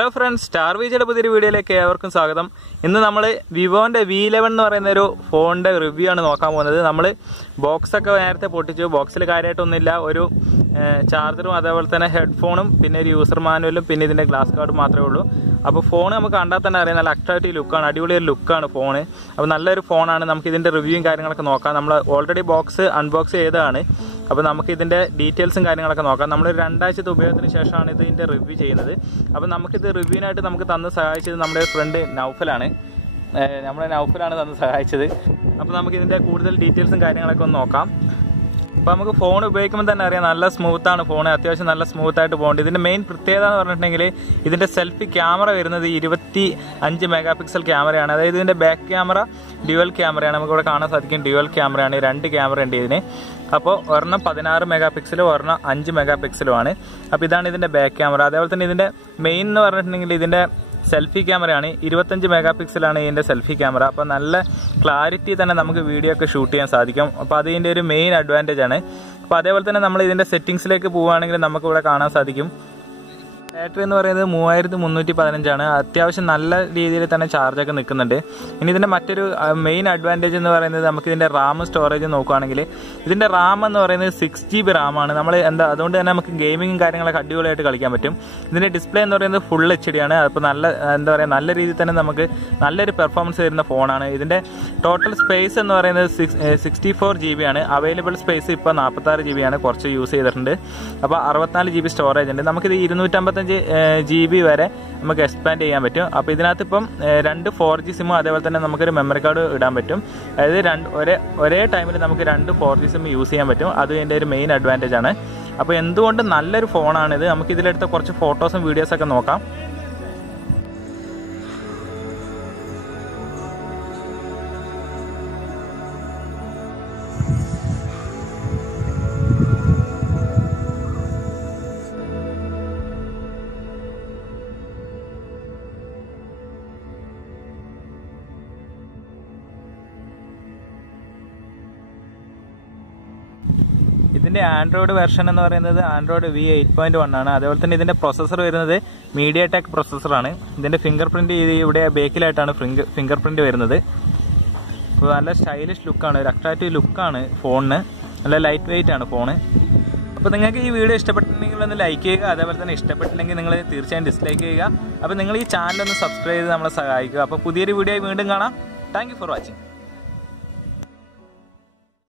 Hello friends, star വിജിയുടെ പുതിയൊരു വീഡിയോയിലേക്ക് ഏവർക്കും സ്വാഗതം. ഇന്ന് നമ്മൾ വിവോൻ്റെ V11 എന്ന് പറയുന്ന ഒരു ഫോണിൻ്റെ റിവ്യൂ ആണ് നോക്കാൻ പോകുന്നത്. നമ്മൾ ബോക്സൊക്കെ നേരത്തെ പൊട്ടിച്ചു. ബോക്സിൽ കാര്യമായിട്ടൊന്നുമില്ല, ഒരു ചാർജറും അതേപോലെ തന്നെ ഹെഡ്ഫോണും പിന്നെ ഒരു യൂസർ മാനുവലും പിന്നെ ഇതിൻ്റെ ഗ്ലാസ് കാർഡും മാത്രമേ ഉള്ളൂ. അപ്പോൾ ഫോൺ നമുക്ക് കണ്ടാൽ തന്നെ അറിയാം, നല്ല അട്രാക്റ്റീവ് ലുക്കാണ്, അടിപൊളി ഒരു ലുക്കാണ് ഫോണ്. അപ്പോൾ നല്ലൊരു ഫോണാണ്. നമുക്ക് ഇതിൻ്റെ റിവ്യൂയും കാര്യങ്ങളൊക്കെ നോക്കാം. നമ്മൾ ഓൾറെഡി ബോക്സ് അൺബോക്സ് ചെയ്തതാണ്. അപ്പോൾ നമുക്ക് ഇതിൻ്റെ ഡീറ്റെയിൽസും കാര്യങ്ങളൊക്കെ നോക്കാം. നമ്മളൊരു 2 ആഴ്ചത്തെ ഉപയോഗത്തിന് ശേഷമാണ് ഇതിൻ്റെ റിവ്യൂ ചെയ്യുന്നത്. അപ്പോൾ നമുക്കിത് റിവ്യൂവിനായിട്ട് നമുക്ക് തന്ന് സഹായിച്ചത് നമ്മുടെ ഫ്രണ്ട് നൗഫലാണ്. നൗഫലാണ് തന്ന് സഹായിച്ചത്. അപ്പോൾ നമുക്ക് ഇതിൻ്റെ കൂടുതൽ ഡീറ്റെയിൽസും കാര്യങ്ങളൊക്കെ ഒന്ന് നോക്കാം. അപ്പോൾ നമുക്ക് ഫോൺ ഉപയോഗിക്കുമ്പോൾ തന്നെ അറിയാം, നല്ല സ്മൂത്താണ് ഫോൺ, അത്യാവശ്യം നല്ല സ്മൂത്തായിട്ട് പോകുന്നുണ്ട്. ഇതിൻ്റെ മെയിൻ പ്രത്യേകത എന്ന് പറഞ്ഞിട്ടുണ്ടെങ്കിൽ ഇതിൻ്റെ സെൽഫി ക്യാമറ വരുന്നത് 25 മെഗാ പിക്സൽ ക്യാമറയാണ്. അതായത് ഇതിൻ്റെ ബാക്ക് ക്യാമറ ഡ്യുവൽ ക്യാമറയാണ്. നമുക്കിവിടെ കാണാൻ സാധിക്കും ഡ്യുവൽ ക്യാമറയാണ്. 2 ക്യാമറ ഉണ്ട് ഇതിന്. അപ്പോൾ ഒരെണ്ണം 16 മെഗാ പിക്സലും ഒരെണ്ണം 5 മെഗാ പിക്സലുമാണ്. അപ്പോൾ ഇതാണ് ഇതിൻ്റെ ബാക്ക് ക്യാമറ. അതേപോലെ തന്നെ ഇതിൻ്റെ മെയിൻ എന്ന് പറഞ്ഞിട്ടുണ്ടെങ്കിൽ ഇതിൻ്റെ സെൽഫി ക്യാമറയാണ്. 25 മെഗാ പിക്സലാണ് ഇതിൻ്റെ സെൽഫി ക്യാമറ. അപ്പോൾ നല്ല ക്ലാരിറ്റി തന്നെ നമുക്ക് വീഡിയോ ഒക്കെ ഷൂട്ട് ചെയ്യാൻ സാധിക്കും. അപ്പോൾ അതിൻ്റെ ഒരു മെയിൻ അഡ്വാൻറ്റേജ് ആണ്. അപ്പോൾ അതേപോലെ തന്നെ നമ്മൾ ഇതിൻ്റെ സെറ്റിങ്സിലേക്ക് പോവുകയാണെങ്കിൽ നമുക്കിവിടെ കാണാൻ സാധിക്കും ബാറ്ററി എന്ന് പറയുന്നത് 3315 അത്യാവശ്യം നല്ല രീതിയിൽ തന്നെ ചാർജൊക്കെ നിൽക്കുന്നുണ്ട്. ഇനി ഇതിൻ്റെ മറ്റൊരു മെയിൻ അഡ്വാൻറ്റേജ് എന്ന് പറയുന്നത് നമുക്ക് ഇതിൻ്റെ റാം സ്റ്റോറേജ് നോക്കുകയാണെങ്കിൽ ഇതിൻ്റെ റാം എന്ന് പറയുന്നത് 6 GB റാമാണ്. നമ്മൾ അതുകൊണ്ട് തന്നെ നമുക്ക് ഗെയിമിങ്ങും കാര്യങ്ങളൊക്കെ അടിപൊളിയായിട്ട് കളിക്കാൻ പറ്റും. ഇതിൻ്റെ ഡിസ്പ്ലേ എന്ന് പറയുന്നത് ഫുൾ HD ആണ്. അപ്പോൾ നല്ല രീതിയിൽ തന്നെ നമുക്ക് നല്ലൊരു പെർഫോമൻസ് തരുന്ന ഫോണാണ്. ഇതിൻ്റെ ടോട്ടൽ സ്പേസ് എന്ന് പറയുന്നത് 64 GB ആണ്. അവൈലബിൾ സ്പേസ് ഇപ്പോൾ 46 GB ആണ്. കുറച്ച് യൂസ് ചെയ്തിട്ടുണ്ട്. അപ്പോൾ 64 GB സ്റ്റോറേജ് ഉണ്ട്. നമുക്കിത് 255 GB വരെ നമുക്ക് എക്സ്പാൻഡ് ചെയ്യാൻ പറ്റും. അപ്പോൾ ഇതിനകത്ത് ഇപ്പം 2 4G സിമ്മും അതേപോലെ തന്നെ നമുക്കൊരു മെമ്മറി കാർഡ് ഇടാൻ പറ്റും. അതായത് ഒരേ ടൈമിൽ നമുക്ക് 2 4G സിം യൂസ് ചെയ്യാൻ പറ്റും. അത് ഇതിൻ്റെ ഒരു മെയിൻ അഡ്വാൻറ്റേജ് ആണ്. അപ്പോൾ എന്തുകൊണ്ട് നല്ലൊരു ഫോണാണിത്. നമുക്ക് ഇതിലെടുത്ത കുറച്ച് ഫോട്ടോസും വീഡിയോസൊക്കെ നോക്കാം. ഇതിൻ്റെ ആൻഡ്രോയിഡ് വെർഷൻ എന്ന് പറയുന്നത് ആൻഡ്രോയിഡ് V8.1 ആണ്. അതേപോലെ തന്നെ ഇതിൻ്റെ പ്രൊസസ്സർ വരുന്നത് MediaTek പ്രൊസസ്സറാണ്. ഇതിൻ്റെ ഫിംഗർ പ്രിൻറ്റ് ഇവിടെ ബേക്കിലായിട്ടാണ് ഫിംഗർ പ്രിൻറ്റ് വരുന്നത്. അപ്പോൾ നല്ല സ്റ്റൈലിഷ് ലുക്കാണ്, ഒരു അട്രാക്റ്റീവ് ലുക്കാണ് ഫോണിന്. നല്ല ലൈറ്റ് വെയിറ്റ് ആണ് ഫോണ്. അപ്പോൾ നിങ്ങൾക്ക് ഈ വീഡിയോ ഇഷ്ടപ്പെട്ടിട്ടുണ്ടെങ്കിൽ ഒന്ന് ലൈക്ക് ചെയ്യുക. അതേപോലെ തന്നെ ഇഷ്ടപ്പെട്ടില്ലെങ്കിൽ നിങ്ങൾ തീർച്ചയായും ഡിസ്ലൈക്ക് ചെയ്യുക. അപ്പോൾ നിങ്ങൾ ഈ ചാനലൊന്ന് സബ്സ്ക്രൈബ് ചെയ്ത് നമ്മളെ സഹായിക്കുക. അപ്പോൾ പുതിയൊരു വീഡിയോ വീണ്ടും കാണാം. Thank you for watching.